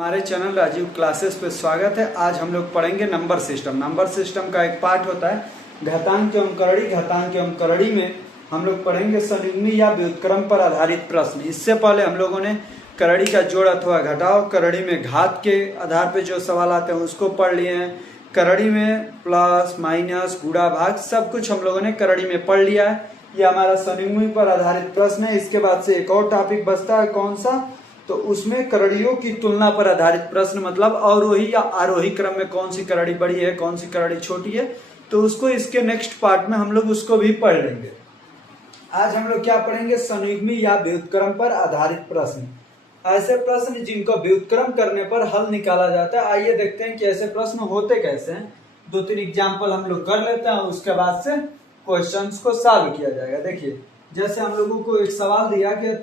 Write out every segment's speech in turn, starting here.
हमारे channel Rajiv classes पे स्वागत है। आज हम लोग पढ़ेंगे नंबर सिस्टम। नंबर सिस्टम का एक पार्ट होता है घातांक एवं करड़ी। घातांक एवं करड़ी में हम लोग पढ़ेंगे संयुग्मी या व्युत्क्रम पर आधारित प्रश्न। इससे पहले हम लोगों ने करड़ी का जोड़ अथवा घटाव, करड़ी में घात के आधार पे जो सवाल आते हैं उसको पढ़ लिए हैं। करड़ी में प्लस माइनस गुणा भाग सब कुछ हम लोगों ने करड़ी में पढ़ लिया है। ये हमारा संयुग्मी पर आधारित प्रश्न है। इसके बाद से एक और टॉपिक बचता है, कौन सा? तो उसमें करड़ियों की तुलना पर आधारित प्रश्न, मतलब अवरोही या आरोही क्रम में कौन सी करड़ी बड़ी है, कौन सी करड़ी छोटी है, तो उसको इसके नेक्स्ट पार्ट में हम लोग उसको भी पढ़ लेंगे। आज हम लोग क्या पढ़ेंगे? संयुग्मी या व्युत्क्रम पर आधारित प्रश्न। ऐसे प्रश्न जिनको व्युत्क्रम करने पर हल निकाला जाता है। आइए देखते हैं कि ऐसे प्रश्न होते कैसे हैं। 2-3 एग्जाम्पल हम लोग कर लेते हैं, उसके बाद से क्वेश्चंस को सॉल्व किया जाएगा। देखिए, जैसे हम लोगों को एक सवाल दिया कि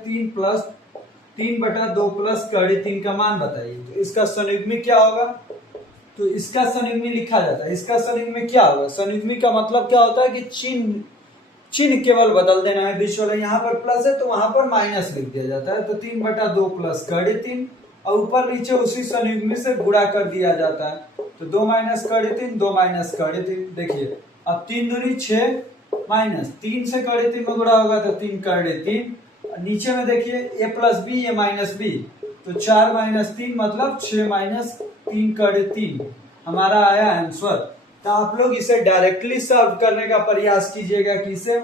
3/2 प्लस करड़ी 3 का मान बताइए, तो इसका संयुग्मी क्या होगा? तो इसका संयुग्मी लिखा जाता है। इसका संयुग्मी क्या होगा? संयुग्मी का मतलब क्या होता है कि चिन्ह केवल बदल देना है। बीच वाला यहाँ पर प्लस है तो वहां पर माइनस लिख दिया जाता है। तो 3/2 प्लस करड़ी 3 और ऊपर नीचे उसी संयुग्मी से गुणा कर दिया जाता है। तो 2 माइनस करड़ी 3, 2 माइनस करड़ी 3। देखिए, अब 3 दूनी 6 माइनस 3 से करड़ी 3 में गुणा होगा तो 3 करड़ी 3। नीचे में देखिए a plus B, a minus B, तो 4 माइनस 3 मतलब 6 माइनस 3 करड़ी 3 हमारा आया आंसर। तो आप लोग इसे डायरेक्टली सॉल्व करने का प्रयास कीजिएगा कि इसे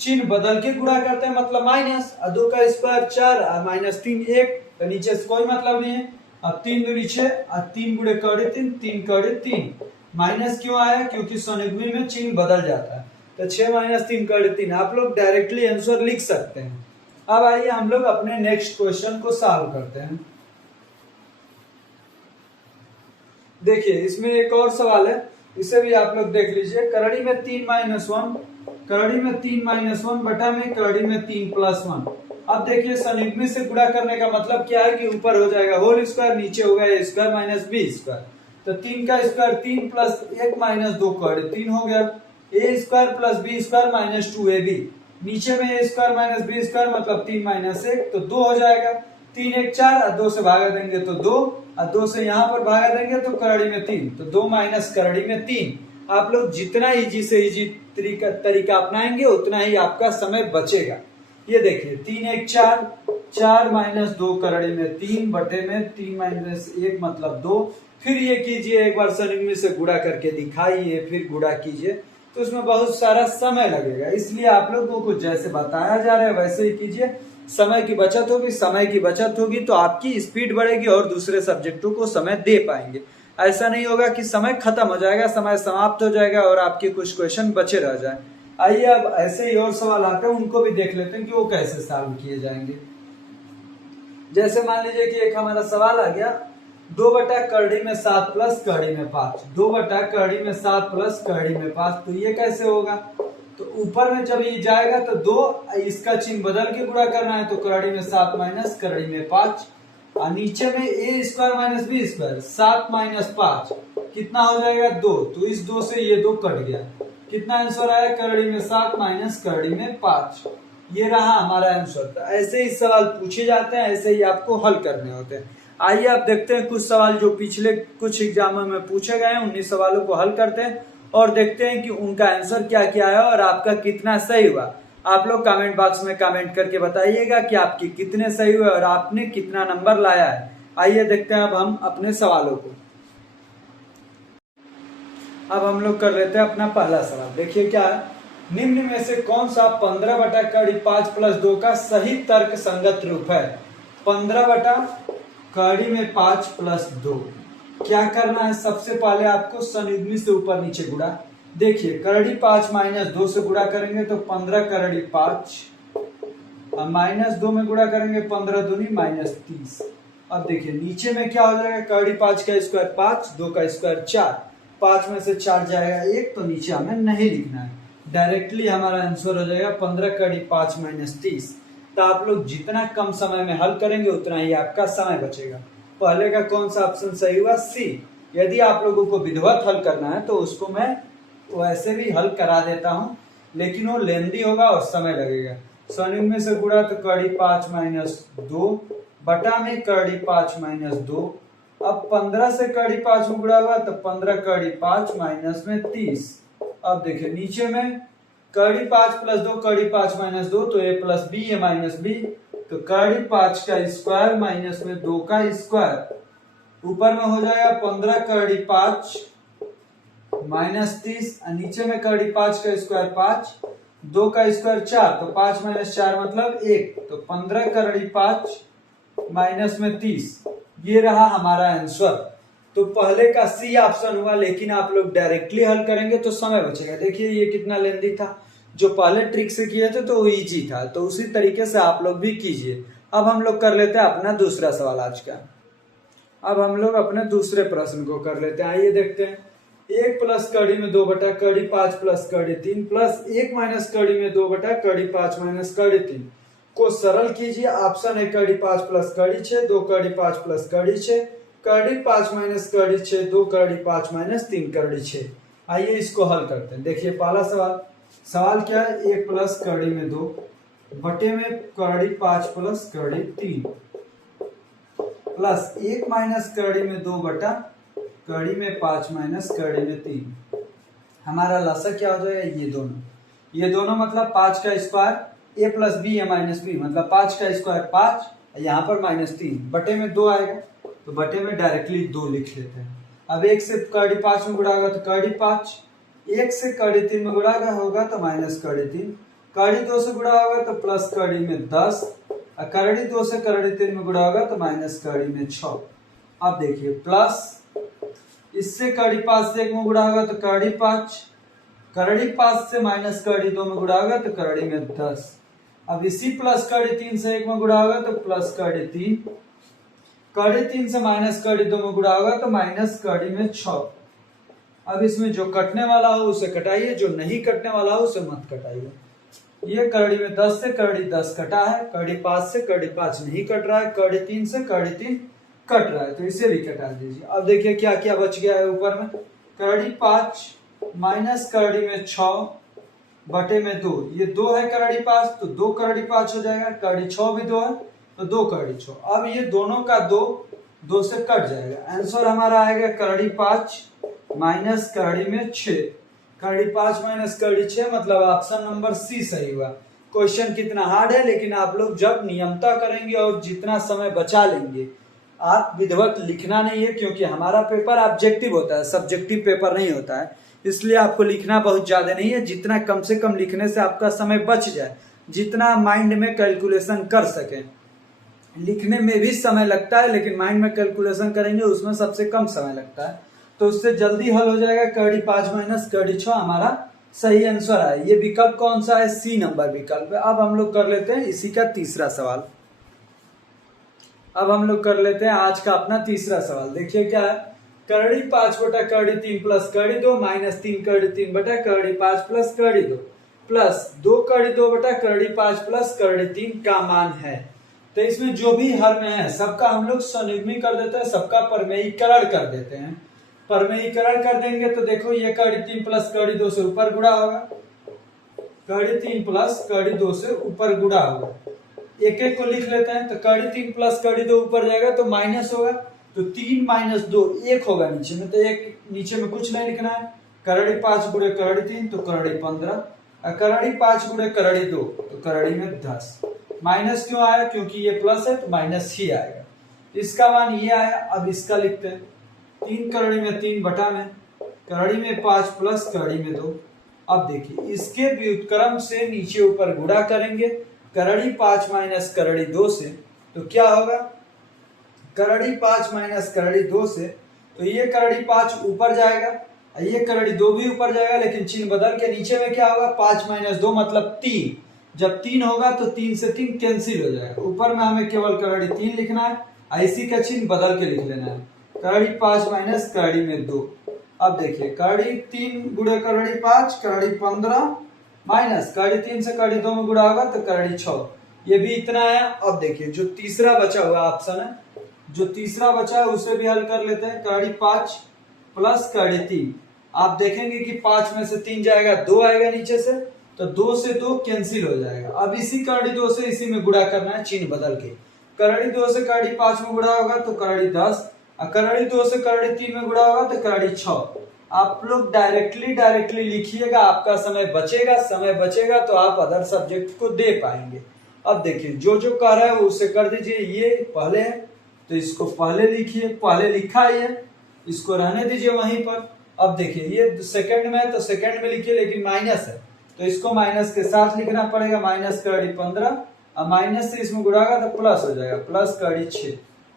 चिन्ह बदल के गुणा करते हैं, मतलब माइनस। 2 का स्क्वायर 4 और माइनस 3 1, तो नीचे से कोई मतलब नहीं है। अब 3 दूनी 6 और 3 गुणे करड़ी 3, 3 करड़ी 3। माइनस क्यों आया? क्योंकि संयुग्मी में चिन्ह बदल जाता है। तो 6 माइनस 3 करड़ी 3 आप लोग डायरेक्टली आंसर लिख सकते हैं। अब आइए हम लोग अपने नेक्स्ट क्वेश्चन को सॉल्व करते हैं। देखिए, इसमें एक और सवाल है, इसे भी आप लोग देख लीजिए। करड़ी में 3 माइनस 1, करड़ी में 3 माइनस 1 बटा में करड़ी में 3 प्लस 1। अब देखिए, संयुग्मी से गुणा करने का मतलब क्या है कि ऊपर हो जाएगा होल स्क्वायर, नीचे हो गया a square minus B square. तो 3 का स्क्वायर 3 प्लस 1 माइनस 2 करड़ी 3 हो गया। a square plus B square minus 2ab। नीचे में a square minus B square मतलब 3 माइनस 1, तो 2 हो जाएगा। 3 1 4 और 2 से भागा देंगे तो 2 और 2 से यहाँ पर भागा देंगे तो करड़ी में 3, तो 2 माइनस करड़ी में 3। आप लोग जितना इजी से इजी तरीका अपनाएंगे उतना ही आपका समय बचेगा। ये देखिए, 3 1 4, 4 माइनस 2 करड़ी में 3 बटे में 3 माइनस 1 मतलब 2। फिर ये कीजिए, एक बार संयुग्मी से गुणा करके दिखाइए, फिर गुणा कीजिए, तो उसमें बहुत सारा समय लगेगा। इसलिए आप लोगों को जैसे बताया जा रहा है वैसे ही कीजिए। समय की बचत होगी, समय की बचत होगी तो आपकी स्पीड बढ़ेगी और दूसरे सब्जेक्टों को समय दे पाएंगे। ऐसा नहीं होगा कि समय खत्म हो जाएगा, समय समाप्त हो जाएगा और आपके कुछ क्वेश्चन बचे रह जाए। आइए अब ऐसे ही और सवाल आते हैं, उनको भी देख लेते हैं कि वो कैसे सॉल्व किए जाएंगे। जैसे मान लीजिए कि एक हमारा सवाल आ गया, 2 बटा करड़ी में 7 प्लस करड़ी में 5। 2 बटा करड़ी में 7 प्लस करड़ी में 5, तो ये कैसे होगा? तो ऊपर में जब ये जाएगा तो 2, इसका चिन्ह बदल के गुणा करना है, तो करड़ी में 7 माइनस करड़ी में 5। और नीचे में a square minus B square 7 minus 5 कितना हो जाएगा? 2। तो इस 2 से ये 2 कट गया। कितना आंसर आया? करड़ी में 7 माइनस करड़ी में 5। ये रहा हमारा आंसर। तो ऐसे ही सवाल पूछे जाते हैं, ऐसे ही आपको हल करने होते हैं। आइए आप देखते हैं कुछ सवाल जो पिछले कुछ एग्जामों में पूछे गए हैं, उन्हीं सवालों को हल करते हैं और देखते हैं कि उनका आंसर क्या क्या है और आपका कितना सही हुआ। आप लोग कमेंट बॉक्स में कमेंट करके बताइएगा कि आपके कितने सही हुए और आपने कितना नंबर लाया है। आइए देखते हैं अब हम अपने सवालों को। अब हम लोग कर लेते हैं अपना पहला सवाल। देखिए क्या है, निम्न में से कौन सा 15 बटा करड़ी 5 प्लस 2 का सही तर्क संगत रूप है? 15 बटा करड़ी में 5 प्लस 2। क्या करना है? सबसे पहले आपको संयुग्मी से ऊपर नीचे गुणा। देखिए, करड़ी 5 माइनस 2 से गुणा करेंगे तो 15 करड़ी 5 और माइनस 2 में गुणा करेंगे 15 दूनी माइनस 30। अब देखिए नीचे में क्या हो जाएगा? करड़ी 5 का स्क्वायर 5, 2 का स्क्वायर 4, 5 में से 4 जाएगा 1, तो नीचे हमें नहीं लिखना है, डायरेक्टली हमारा आंसर हो जाएगा 15 करड़ी 5 माइनस 30। तो आप लोग जितना कम समय में हल करेंगे उतना ही आपका समय बचेगा। पहले का कौन सा ऑप्शन सही हुआ? सी। यदि आप लोगों को विधिवत हल करना है तो उसको मैं वैसे भी हल करा देता हूं, लेकिन वो लेंदी होगा और समय लगेगा। संयुग्मी से गुणा तो करड़ी 5 माइनस 2 बटा में करड़ी 5 माइनस 2 अब 15 से कड़ी 5 में गुणा हुआ तो 15 कड़ी 5 माइनस में 30। अब देखिए नीचे में कड़ी 5 प्लस 2 कड़ी 5 माइनस 2 तो a plus B A minus B, तो कड़ी 5 का स्क्वायर माइनस में 2 का स्क्वायर ऊपर में हो जाएगा 15 कड़ी 5 माइनस 30 और नीचे में कड़ी 5 का स्क्वायर 5, 2 का स्क्वायर 4 तो 5 माइनस 4 मतलब 1, तो 15 कड़ी 5 माइनस में 30। ये रहा हमारा आंसर। तो पहले का सी ऑप्शन हुआ, लेकिन आप लोग डायरेक्टली हल करेंगे तो समय बचेगा। देखिए ये कितना लेंथी था, जो पहले ट्रिक से किए थे तो वो इजी था, तो उसी तरीके से आप लोग भी कीजिए। अब हम लोग कर लेते हैं अपना दूसरा सवाल आज का। अब हम लोग अपने दूसरे प्रश्न को कर लेते हैं, आइए देखते हैं। 1 प्लस कड़ी में 2 बटा कड़ी 5 प्लस कड़ी 3 प्लस 1 माइनस कड़ी में 2 बटा कड़ी 5 माइनस कड़ी 3 को सरल कीजिए। ऑप्शन है कड़ी 5 प्लस कड़ी 6, 2 कड़ी 5 प्लस कड़ी 6, कड़ी 5 माइनस कड़ी 6, 2 कड़ी 5 माइनस 3 कड़ी 6। आइए इसको हल करते हैं। देखिए पहला सवाल क्या है, 1 प्लस कड़ी में 2 बटे में कड़ी 5 प्लस कड़ी 3 प्लस 1 माइनस कड़ी में 2 बटा कड़ी में 5 माइनस कड़ी में 3। हमारा लसा क्या हो जाएगा, ये दोनों मतलब 5 का square a plus B A minus B, मतलब 5 का स्क्वायर 5, यहाँ पर माइनस 3 बटे में 2 आएगा, तो बटे में डायरेक्टली 2 लिख लेते हैं। अब 1 से कड़ी 5 में गुणा होगा तो कड़ी 5, 1 से कड़ी 3 में गुणा होगा तो माइनस कड़ी 3, कड़ी 2 से गुणा होगा तो प्लस कड़ी में 10, और कड़ी 2 से कड़ी 3 में गुणा होगा तो माइनस कड़ी में 6। अब देखिए प्लस इससे कड़ी 5 से 1 में गुणा होगा तो कड़ी 5, कड़ी 5 से माइनस कड़ी 2 में गुणा होगा तो कड़ी में 10। अब इसी प्लस कड़ी 3 से 1 में गुणा होगा तो प्लस कड़ी 3, कड़ी 3 से माइनस कड़ी 2 में गुणा होगा तो माइनस कड़ी में 6। अब इसमें जो कटने वाला हो उसे कटाइए, जो नहीं कटने वाला हो उसे मत कटाइए। ये कड़ी में 10 से कड़ी 10 कटा है, कड़ी 5 से कड़ी 5 नहीं कट रहा है, कड़ी 3 से कड़ी 3 कट रहा है, तो इसे भी कटा दीजिए। अब देखिए क्या क्या बच गया है ऊपर में, कड़ी 5 माइनस कड़ी में 6 बटे में 2, ये 2 है कड़ी 5 तो 2 कड़ी 5 हो जाएगा, कड़ी 6 भी 2 है तो 2 कड़ी 6। अब ये दोनों का 2 से कट जाएगा, आंसर हमारा आएगा कड़ी 5 माइनस कड़ी में 6। कड़ी 5 माइनस कड़ी 6 मतलब ऑप्शन नंबर सी सही हुआ। क्वेश्चन कितना हार्ड है, लेकिन आप लोग जब नियमता करेंगे और जितना समय बचा लेंगे, आप विधिवत लिखना नहीं है, क्योंकि हमारा पेपर ऑब्जेक्टिव होता है, सब्जेक्टिव पेपर नहीं होता है, इसलिए आपको लिखना बहुत ज्यादा नहीं है। जितना कम से कम लिखने से आपका समय बच जाए, जितना माइंड में कैलकुलेशन कर सकें। लिखने में भी समय लगता है, लेकिन माइंड में कैलकुलेशन करेंगे उसमें सबसे कम समय लगता है, तो उससे जल्दी हल हो जाएगा। कड़ी 5 माइनस कड़ी 6 हमारा सही आंसर है। ये विकल्प कौन सा है, सी नंबर विकल्प है। अब हम लोग कर लेते हैं इसी का तीसरा सवाल। अब हम लोग कर लेते हैं आज का अपना तीसरा सवाल। देखिए क्या है, कड़ी 5 बटा कड़ी 3 प्लस कड़ी 2 माइनस 3 कड़ी 3 बटा कड़ी 5 प्लस कड़ी 2 प्लस 2 कड़ी 2 बटा कड़ी 5 प्लस कड़ी 3 का मान है। तो इसमें जो भी हर में है सबका हम लोग संयुग्मी कर देते हैं, सबका परमेयीकरण कर देते हैं। परमेयीकरण कर देंगे तो देखो ये कड़ी 3 प्लस कड़ी 2 से ऊपर गुणा होगा, कड़ी 3 प्लस कड़ी 2 से ऊपर गुणा होगा। एक एक को लिख लेते हैं, तो कड़ी 3 प्लस कड़ी 2 ऊपर जाएगा तो माइनस होगा, तो 3 माइनस 2 1 होगा नीचे में, तो एक नीचे में कुछ नहीं लिखना है। कड़ी 5 गुणे कड़ी 3 तो कड़ी 15, कड़ी 5 गुणे कड़ी 2 तो कड़ी में 10। माइनस क्यों आया, क्योंकि ये प्लस है तो माइनस ही आएगा। इसका मान ये आया। अब इसका लिखते हैं 3 कड़ी में 3 बटा में कड़ी में 5 प्लस कड़ी में 2। अब देखिए इसके व्युत्क्रम से नीचे ऊपर गुणा करेंगे, कड़ी 5 माइनस कड़ी 2 से, तो क्या होगा, कड़ी 5 माइनस कड़ी 2 से, तो ये कड़ी 5 ऊपर जाएगा, ये कड़ी 2 भी ऊपर जाएगा, लेकिन चिन्ह बदल के नीचे में क्या होगा, 5 माइनस 2 मतलब 3। जब 3 होगा तो 3 से 3 कैंसिल हो जाएगा। ऊपर में हमें केवल कड़ी 3 लिखना है, इसी का चिन्ह बदल के लिख लेना है, कड़ी 5 माइनस कड़ी में 2। अब देखिए कड़ी 3 गुणे कड़ी 5 कड़ी 15 माइनस कड़ी 3 से कड़ी 2 में गुणा होगा तो कड़ी 6, ये भी इतना है। अब देखिए जो तीसरा बचा हुआ ऑप्शन है, जो तीसरा बचा है उसे भी हल कर लेते हैं। कड़ी 5 प्लस कड़ी 3, आप देखेंगे कि 5 में से 3 जाएगा, 2 आएगा नीचे से, तो 2 से 2 कैंसिल हो जाएगा। अब इसी कड़ी 2 से इसी में गुणा करना है, चिन्ह बदल के। कड़ी 2 से कड़ी 5 में गुणा होगा तो कड़ी 10, और करड़ी 2 से करड़ी 3 में गुणा होगा तो करड़ी 6। आप लोग डायरेक्टली लिखिएगा, आपका समय बचेगा तो आप अदर सब्जेक्ट को दे पाएंगे। अब देखिए जो कह रहा है वो उसे कर दीजिए। ये पहले है तो इसको पहले लिखिए, पहले लिखा है, इसको रहने दीजिए वहीं पर। अब देखिए ये सेकंड में है तो सेकंड में लिखिए, लेकिन माइनस है तो इसको माइनस के साथ लिखना पड़ेगा। माइनस करड़ी 15 और माइनस से इसमें गुणागा तो प्लस हो जाएगा, प्लस करड़ी 6।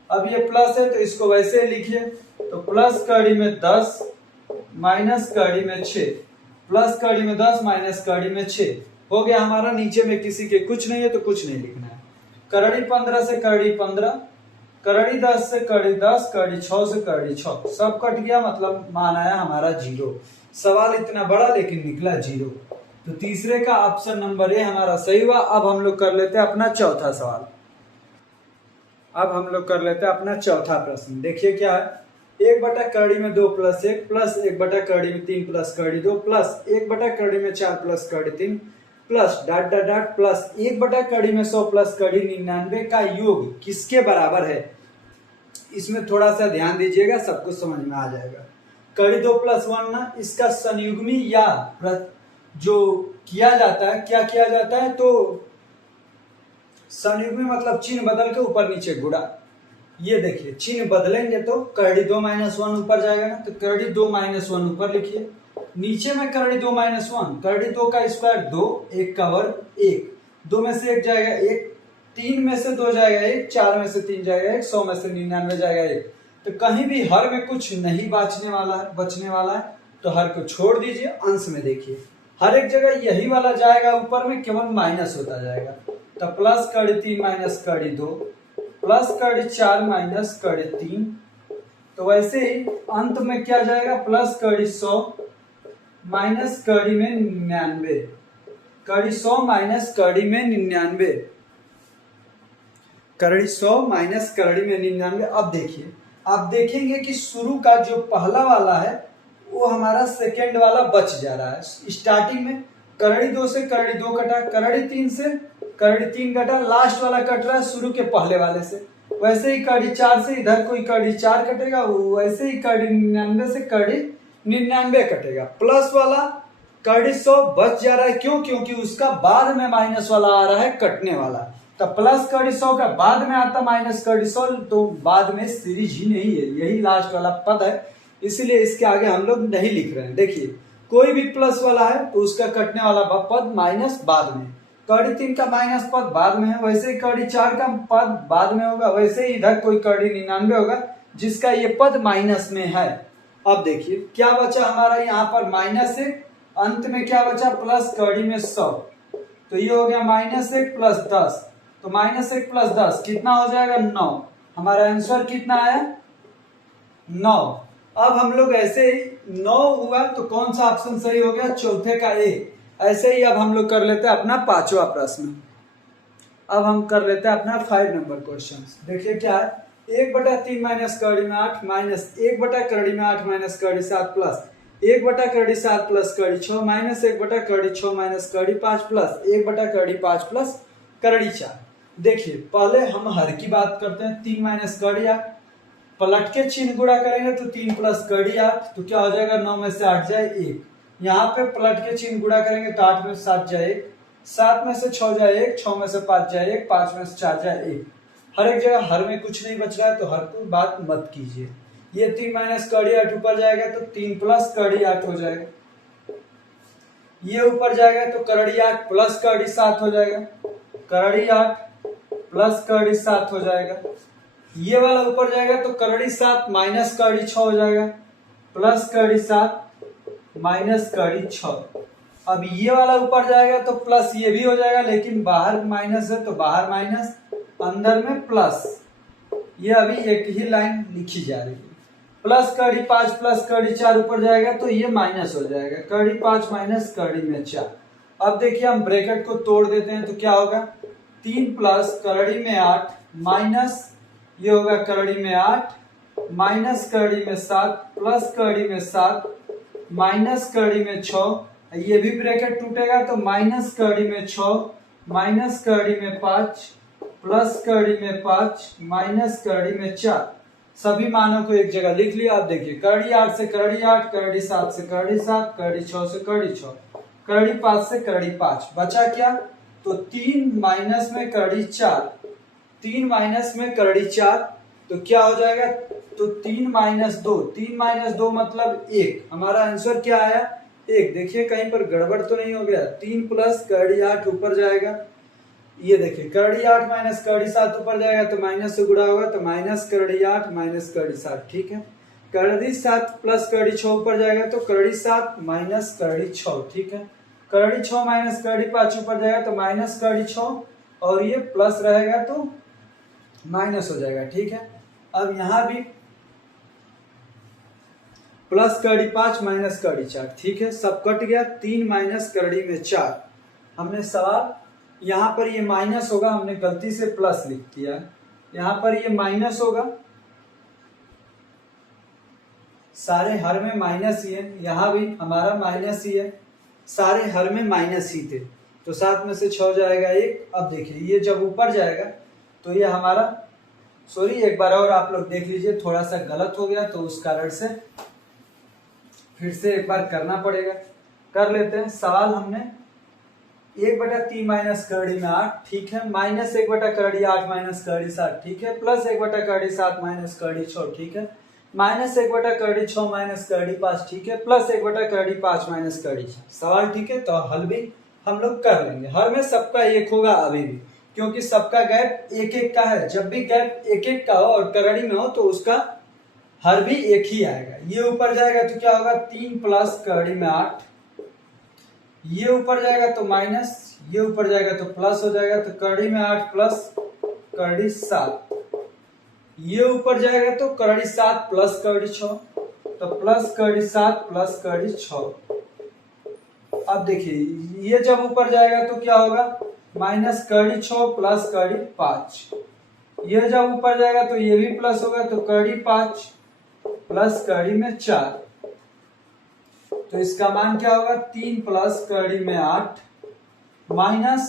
अब ये प्लस है तो इसको वैसे लिखिए, तो प्लस करड़ी में 10 माइनस करड़ी में 6, प्लस करड़ी में 10 माइनस करड़ी में 6 हो गया हमारा। नीचे में किसी के कुछ नहीं है तो कुछ नहीं लिखना है। करड़ी 15 से करड़ी 15, करड़ी 10 से करड़ी 10, करड़ी 6 से करड़ी 6, सब कट गया, मतलब मान आया हमारा 0। सवाल इतना बड़ा लेकिन निकला 0। तो तीसरे का ऑप्शन नंबर ए हमारा सही हुआ। अब हम लोग कर लेते हैं अपना चौथा सवाल। अब हम लोग कर लेते हैं अपना चौथा प्रश्न। देखिए क्या है, 1 बटा करड़ी में 2 प्लस 1 प्लस 1 बटा करड़ी में 3 प्लस करड़ी 2 प्लस 1 बटा करड़ी में 4 प्लस करड़ी 3 plus dot dot dot plus 1 बटा करड़ी में 100 प्लस करड़ी 99 का योग किसके बराबर है। इसमें थोड़ा सा ध्यान दीजिएगा, सब कुछ समझ में आ जाएगा। करड़ी 2 प्लस 1 ना, इसका संयुग्मी या जो किया जाता है, क्या किया जाता है, तो संयुग्मी मतलब चिन्ह बदल के ऊपर नीचे गुणा। ये देखिए चिन्ह बदलेंगे तो करड़ी 2 माइनस 1 ऊपर जाएगा ना, तो करड़ी 2 माइनस 1 ऊपर लिखिए। नीचे में करड़ी 2 माइनस 1, करड़ी 2 का स्क्वायर 2, 1 का वर्ग 1, 2 में से 1 जाएगा 1, 3 में से 2 जाएगा 1, 4 में से 3 जाएगा 1, 100 में से 99 जाएगा 1। तो कहीं भी हर में कुछ नहीं बचने वाला है तो हर को छोड़ दीजिए। अंश में देखिए हर एक जगह यही वाला जाएगा, ऊपर में केवल माइनस होता जाएगा। तो प्लस करड़ी 3 माइनस करड़ी 2 प्लस करड़ी 4 माइनस करड़ी 3। तो वैसे ही अंत में क्या जाएगा, प्लस करड़ी 100 माइनस करड़ी में 99, करड़ी 100 माइनस करड़ी में 99, करड़ी 100 माइनस करड़ी में 99। अब देखिए, आप देखेंगे कि शुरू का जो पहला वाला है वो हमारा सेकेंड वाला बच जा रहा है। स्टार्टिंग में करड़ी 2 से करड़ी 2 कटा, करड़ी 3 से करड़ी 3 कटा, लास्ट वाला कट रहा है शुरू के पहले वाले से। वैसे ही करड़ी 4 से इधर कोई करड़ी 4 कटेगा, वैसे ही करड़ी 99 से करड़ी 99 कटेगा। प्लस वाला करड़ी 100 बच जा रहा है, क्यों, क्योंकि उसका बाद में माइनस वाला आ रहा है कटने वाला। तो प्लस करड़ी 100 का बाद में आता माइनस करड़ी 100, तो बाद में सीरीज ही नहीं है, यही लास्ट वाला पद है, इसलिए इसके आगे हम लोग नहीं लिख रहे हैं। देखिए कोई भी प्लस वाला है तो उसका कटने वाला पद माइनस बाद में, करड़ी 3 का माइनस पद बाद में है, वैसे ही करड़ी 4 का पद बाद में होगा, वैसे ही इधर कोई करड़ी 99 होगा जिसका ये पद माइनस में है। अब देखिए क्या बचा हमारा यहाँ पर माइनस 1, अंत में क्या बचा, प्लस करड़ी में 100, तो ये हो गया माइनस 1 प्लस 10, तो माइनस 1 प्लस 10 कितना हो जाएगा, 9। हमारा आंसर कितना आया, 9। अब हम लोग ऐसे ही 9 हुआ तो कौन सा ऑप्शन सही हो गया, चौथे का ए। ऐसे ही अब हम लोग कर लेते हैं अपना पांचवा प्रश्न। अब हम कर लेते हैं अपना 5 नंबर क्वेश्चन। देखिए क्या है, 1 बटा 3 माइनस करड़ी में 8 माइनस 1 बटा करड़ी में 8 माइनस करड़ी 7 प्लस 1 बटा करड़ी 7 प्लस करड़ी 6 माइनस 1 बटा करड़ी 6 माइनस करड़ी 5 प्लस 1 बटा करड़ी 5 प्लस करड़ी 4। देखिए पहले हम हर की बात करते हैं, 3 माइनस करड़ी 8, पलट के चिन्ह गुणा करेंगे तो 3 प्लस करड़ी 8, तो क्या हो जाएगा, 9 में से 8 जाए 1। यहाँ पे पलट के चिन्ह गुणा करेंगे तो 8 में से 7 जाए 1, 7 में से 6 जाए 1, 6 में से 5 जाए 1, 5 में से 4 जाए 1। हर एक जगह हर में कुछ नहीं बच रहा है तो हर को बात मत कीजिए। ये 3 माइनस करड़ी 8 ऊपर जाएगा तो 3 प्लस करड़ी 8 हो जाएगा, ये ऊपर जाएगा तो करड़ी 8 प्लस करड़ी 7 हो जाएगा, करड़ी 8 प्लस करड़ी 7 हो जाएगा। ये वाला ऊपर जाएगा तो करड़ी 7 माइनस करड़ी 6 हो जाएगा, प्लस करड़ी 7 माइनस करड़ी 6। अब ये वाला ऊपर जाएगा तो प्लस ये भी हो जाएगा, लेकिन बाहर माइनस है तो बाहर माइनस, अंदर में प्लस, ये अभी एक ही लाइन लिखी जा रही है। प्लस करड़ी 5 प्लस करड़ी 4 ऊपर जाएगा तो ये माइनस हो जाएगा, करड़ी 5 माइनस करड़ी में 4। अब देखिए हम ब्रैकेट को तोड़ देते हैं तो क्या होगा, 3 प्लस करड़ी में 8 माइनस ये होगा करड़ी में 8 माइनस करड़ी में 7 प्लस करड़ी में 7 माइनस करड़ी में 6, ये भी ब्रैकेट टूटेगा तो माइनस करड़ी में 6 माइनस करड़ी में 5 प्लस करड़ी में 5 माइनस करड़ी में 4। सभी मानों को एक जगह लिख लिया। अब देखिए करड़ी 8 से करड़ी 8, करड़ी 7 से करड़ी 7, करड़ी 6 से करड़ी 6, करड़ी 5 से करड़ी 5, बचा क्या? तो 3 माइनस में करड़ी 4, 3 माइनस में करड़ी 4, तो क्या हो जाएगा? तो 3 माइनस 2, 3 माइनस 2 मतलब 1। हमारा आंसर क्या आया? 1। देखिए कहीं पर गड़बड़ तो नहीं हो गया। 3 प्लस करड़ी 8 ऊपर जाएगा, ये देखिए करड़ी 8 माइनस करड़ी 7 ऊपर जाएगा तो माइनस से गुणा होगा, तो माइनस करड़ी 8 माइनस करड़ी 7, ठीक है। करड़ी 7 प्लस करड़ी 6 ऊपर जाएगा तो करड़ी 7 माइनस करड़ी 6, ठीक है। करड़ी 6 माइनस करड़ी 5 ऊपर जाएगा तो माइनस करड़ी 6, और ये प्लस रहेगा तो माइनस हो जाएगा, ठीक है। अब यहां भी प्लस करड़ी 5 माइनस करड़ी 4, ठीक है, सब कट गया। 3 माइनस करड़ी में 4, हमने सवाल यहां पर ये माइनस होगा, हमने गलती से प्लस लिख दिया, यहां पर ये माइनस होगा, सारे हर में माइनस ही है, यहां भी हमारा माइनस ही है, सारे हर में माइनस ही थे, तो 7 में से 6 जाएगा 1। अब देखिए ये जब ऊपर जाएगा तो ये हमारा, सॉरी एक बार और आप लोग देख लीजिए, थोड़ा सा गलत हो गया तो उस कारण से फिर से एक बार करना पड़ेगा। कर लेते हैं। सवाल हमने 1/3 माइनस करड़ी में 8, ठीक है, माइनस 1/करड़ी 8 माइनस करड़ी 7, ठीक है, प्लस 1/करड़ी 7 माइनस करड़ी 6, ठीक है, माइनस 1/करड़ी 6 माइनस करड़ी 5, ठीक है, प्लस 1/करड़ी 5 माइनस करड़ी 6। सवाल ठीक है, तो हल भी हम लोग कर लेंगे। हर में सबका एक होगा अभी भी, क्योंकि सबका गैप एक एक का है। जब भी गैप एक एक का हो और करड़ी में हो तो उसका हर भी एक ही आएगा। ये ऊपर जाएगा तो क्या होगा? 3 प्लस करड़ी में 8, ये ऊपर जाएगा तो माइनस, ये ऊपर जाएगा तो प्लस हो जाएगा, तो करड़ी में 8 प्लस करड़ी 7, ये ऊपर जाएगा तो करड़ी 7 प्लस करड़ी 6, तो प्लस करड़ी 7 प्लस करड़ी 6। अब देखिए ये जब ऊपर जाएगा तो क्या होगा? माइनस करड़ी 6 प्लस करड़ी 5, ये जब ऊपर जाएगा तो ये भी प्लस होगा, तो करड़ी 5 प्लस करड़ी में 4, तो इसका मान क्या होगा? 3 प्लस करड़ी में 8, माइनस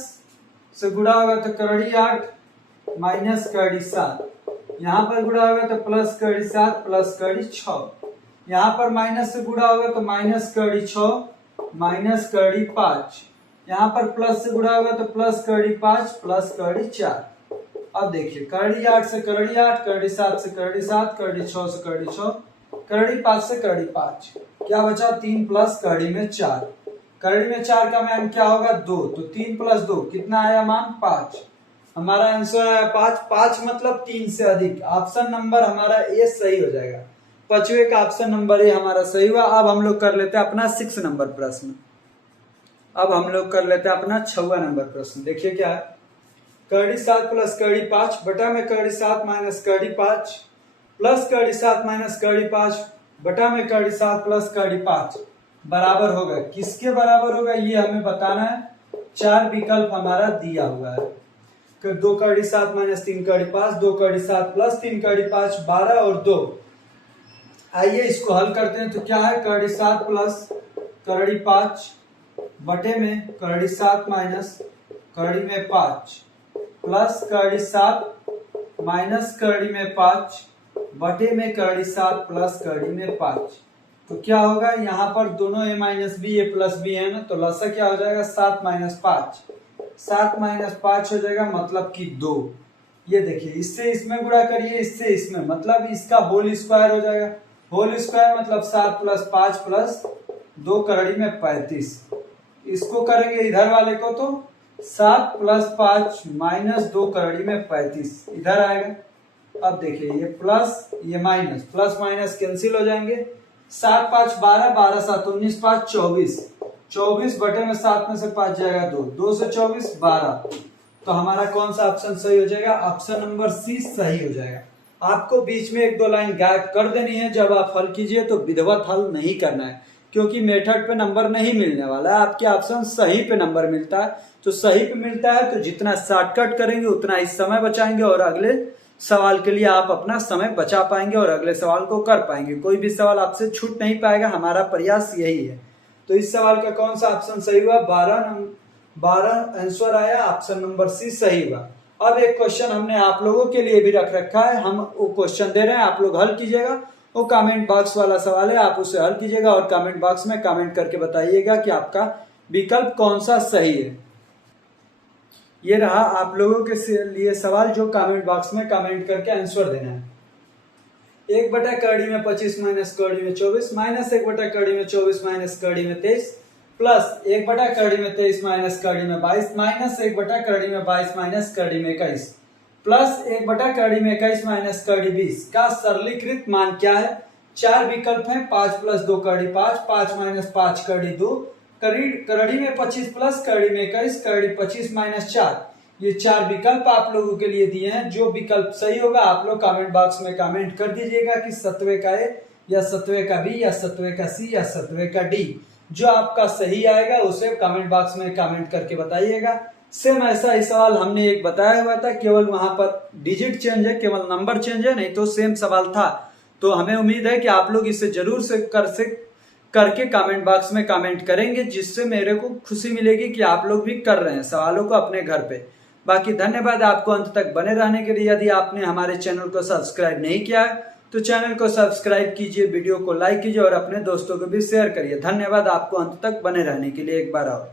से गुणा होगा तो करड़ी 8 माइनस करड़ी 7, यहाँ पर गुणा होगा तो प्लस करड़ी 7 प्लस करड़ी 6, यहाँ पर माइनस से गुणा होगा तो माइनस करड़ी 6 माइनस करड़ी 5, यहाँ पर प्लस से गुणा होगा तो प्लस करड़ी 5 प्लस करड़ी 4। अब देखिए करड़ी 8 से करड़ी 8, करड़ी 7 से करड़ी 7, करड़ी 6 से करड़ी 6, करड़ी 5 से करड़ी 5, क्या बचा? 3 प्लस करड़ी में 4, करड़ी में 4 का मान क्या होगा? 2, तो 3 प्लस 2 कितना आया मान? 5। हमारा आंसर आया 5। 5 मतलब 3 से अधिक। ऑप्शन नंबर हमारा ए सही हो जाएगा। 5वें का ऑप्शन नंबर ए हमारा सही हुआ। अब हम लोग कर लेते हैं अपना 6 नंबर प्रश्न। अब हम लोग कर लेते हैं अपना 6वां नंबर प्रश्न। देखिए क्या है? करड़ी 7 प्लस करड़ी 5 बटा में करड़ी 7 माइनस करड़ी 5 प्लस करड़ी 7 माइनस करड़ी 5 बटा में करड़ी 7 प्लस करड़ी 5 बराबर होगा, किसके बराबर होगा ये हमें बताना है। 4 विकल्प हमारा दिया हुआ है। 2 करड़ी 7 माइनस 3 करड़ी 5, 2 करड़ी 7 प्लस 3 करड़ी 5, 12 और 2। आइए इसको हल करते हैं। तो क्या है? करड़ी 7 प्लस करड़ी 5 बटे में करड़ी 7 माइनस करड़ी में 5 प्लस करड़ी 7 माइनस करड़ी में 5 बटे में करड़ी 7 प्लस करड़ी में 5। तो क्या होगा? यहाँ पर दोनों a minus B A plus B है ना, तो लसा क्या हो जाएगा? 7 माइनस 5, 7 माइनस 5 हो जाएगा, मतलब कि 2। ये देखिए इससे इसमें गुणा करिए, इससे इसमें, मतलब इसका होल स्क्वायर हो जाएगा। होल स्क्वायर मतलब 7 प्लस 5 प्लस 2 करड़ी में 35। इसको करेंगे इधर वाले को तो 7 प्लस 5 माइनस 2 करड़ी में 35 इधर आएगा। अब देखिए ये प्लस ये माइनस, प्लस माइनस कैंसिल हो जाएंगे। 7 5 12, 12 7 19, 5 24, 24 बटे में 7 में से 5 जाएगा 2, 2 से 24 12। तो हमारा कौन सा ऑप्शन सही हो जाएगा? ऑप्शन नंबर सी सही हो जाएगा। आपको बीच में 1-2 लाइन गायब कर देनी है जब आप हल कीजिए, तो विधिवत हल नहीं करना है, क्योंकि मेथड पे नंबर नहीं मिलने वाला है। आपके ऑप्शन सही पे नंबर मिलता है, तो सही पे मिलता है तो जितना शॉर्टकट करेंगे उतना ही समय बचाएंगे और अगले सवाल के लिए आप अपना समय बचा पाएंगे और अगले सवाल को कर पाएंगे। कोई भी सवाल आपसे छूट नहीं पाएगा, हमारा प्रयास यही है। तो इस सवाल का कौन सा ऑप्शन सही हुआ? 12 आंसर आया, ऑप्शन नंबर सी सही हुआ। अब एक क्वेश्चन हमने आप लोगों के लिए भी रख रखा है, हम वो क्वेश्चन दे रहे हैं, आप लोग हल कीजिएगा। वो कमेंट बॉक्स वाला सवाल है, आप उसे हल कीजिएगा और कमेंट बॉक्स में कमेंट करके बताइएगा कि आपका विकल्प कौन सा सही है। ये रहा आप लोगों के लिए सवाल जो कमेंट बॉक्स में कमेंट करके आंसर देना है। 1/कड़ी में 25 माइनस कड़ी में 24 माइनस 1/कड़ी में 24 माइनस कड़ी में 23 प्लस 1/कड़ी में 23 माइनस कड़ी में 22 माइनस 1/कड़ी में 22 माइनस कड़ी में 21 प्लस 1/कड़ी में 21 माइनस कड़ी 20 का सरलीकृत मान क्या है। 4 विकल्प हैं, 5 + 2 कड़ी 5, 5 - 5 कड़ी 2, कड़ी में 25 प्लस कड़ी में 21 कड़ी 25 - 4। ये 4 विकल्प आप लोगों के लिए दिए हैं। जो विकल्प सही होगा आप लोग कमेंट बॉक्स में कमेंट कर दीजिएगा कि 7वें का ए या 7वें का बी या 7वें का सी या 7वें का डी। जो आपका सही आएगा उसे कमेंट बॉक्स में कमेंट करके बताइएगा। सेम ऐसा ही सवाल हमने एक बताया हुआ था, केवल वहां पर डिजिट चेंज है, केवल नंबर चेंज है, नहीं तो सेम सवाल था। तो हमें उम्मीद है कि आप लोग इसे जरूर से करके कमेंट बॉक्स में कमेंट करेंगे, जिससे मेरे को खुशी मिलेगी कि आप लोग भी कर रहे हैं सवालों को अपने घर पे। बाकी धन्यवाद आपको अंत तक बने रहने के लिए। यदि आपने हमारे चैनल को सब्सक्राइब नहीं किया है तो चैनल को सब्सक्राइब कीजिए, वीडियो को लाइक कीजिए और अपने दोस्तों को भी शेयर करिए। धन्यवाद आपको अंत तक बने रहने के लिए एक बार और।